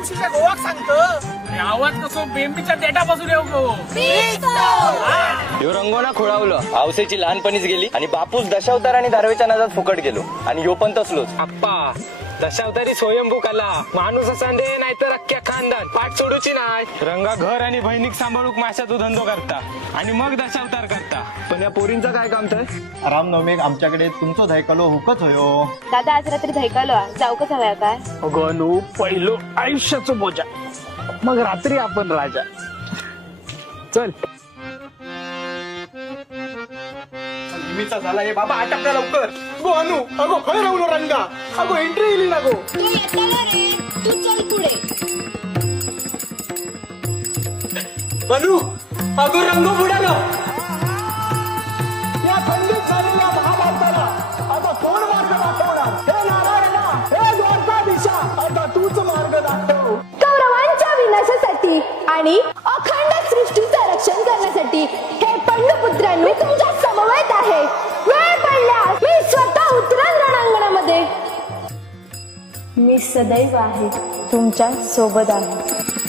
मावशीच्या गोवाक सांगतो आवाज कसो बेंबीच्या देठापासून येऊ गो ह्यो रंगोना खोळावलं आवसेची लहानपणीच गेली आणि बापूस दशावतार आणि दारवेच्या नादात फुकट गेलो आणि ह्यो पण तसलोच. आप्पा दशावतारी स्वयंभू कला माणूस असा दे नाहीतर अख्ख्या खानदान पाठ सोडूची नाही. रंगा घर आणि बहिणीक सांभाळूक माशाचा धंदो करता आणि मग दशावतार करता. पण या पोरींचं काय काम तर? रामनवमीक आमच्याकडे तुमचो धैकलो हुकच होयो. दादा आज रात्री धैकालो जाऊकच हव्या काय? गणू पहिलो आयुष्याचं बोजा मग रात्री आपण राजा. चल निमित्त झाला हे बाबा आटपला लवकर. गो अनु अगो खय राहुलो रंगा अगो एंट्री येईल ना गो. तू येताना रे तू चल पुढे. अनु अगो रंगो बुडालो. या खंडित झालेल्या महाभारताला आता कोण मार्ग दाखवणार? हे नारायणा हे द्वारकाधीशा आता तूच मार्ग दाखव. कौरवांच्या विनाशासाठी आणि अखंड सृष्टीचं रक्षण करण्यासाठी हे पंडपुत्रांनी तुमच्या समवेत आहे. वेळ पडल्यास मी स्वतः उतरेन रणांगणामध्ये. मी सदैव आहे तुमच्या सोबत आहे.